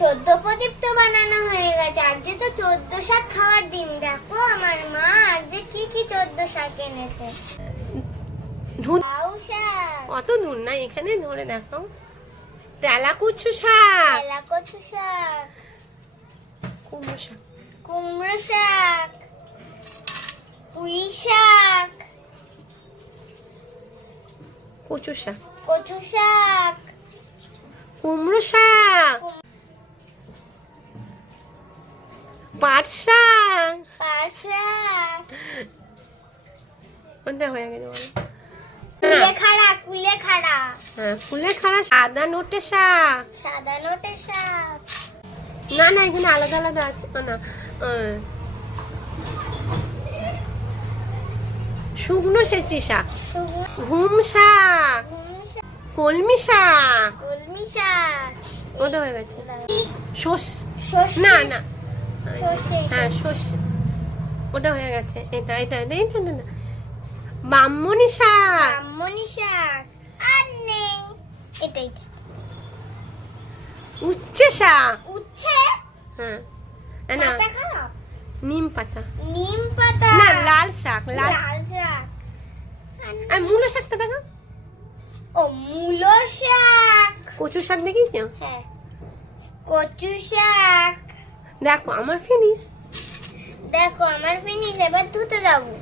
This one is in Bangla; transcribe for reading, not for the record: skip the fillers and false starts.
14 প্রদীপ তো বানানো হয়ে গেছে। আজকে তো 14 শাক খাওয়ার দিন। দেখো আমার মা আজকে কি কি 14 শাক এনেছে। লাউ শাক, অত দূর না, এখানে ধরে দেখো। তেলাকুচু শাক, তেলাকচু শাক, কুমড়ো শাক, কুমড়ো শাক, পুঁই শাক, কচু শাক, কচু শাক, কুমড়ো শাক, পাট শাক। পাট শাক, কোনটা হয়ে গেছে বলো? কুলেখাড়া, কুলেখাড়া, হ্যাঁ, কুলেখাড়া, সাদা নোটে শাক। সাদা নোটে শাক, না না, এখানে আলাদা আলাদা আছে না। শুকনো সেচি শাক, শুকনো ঘুম শাক, শাক, কলমি শাক। কলমি শাক, ওটা হয়ে গেছে। শস সর্ষে, না না, সর্ষে, হ্যাঁ শস, ওটা হয়ে গেছে। এটা এটা এটা এটা না, না। ব্রাহ্মণী শাক, ব্রাহ্মণী শাক, আর নেই। এটাই উচ্ছে শাক। উচ্ছে, হ্যাঁ না, পাতা খারাপ, নিম পাতা। নিম পাতা, না, লাল শাক, লাল। লাল শাক, আর মূলো শাকটা দেখো। ও মূলো শাক, কচু শাক দেখিস? হ্যাঁ কচু শাক। দেখো আমার ফিনিশ। দেখো আমার ফিনিশ। এবার ধুতে যাবো।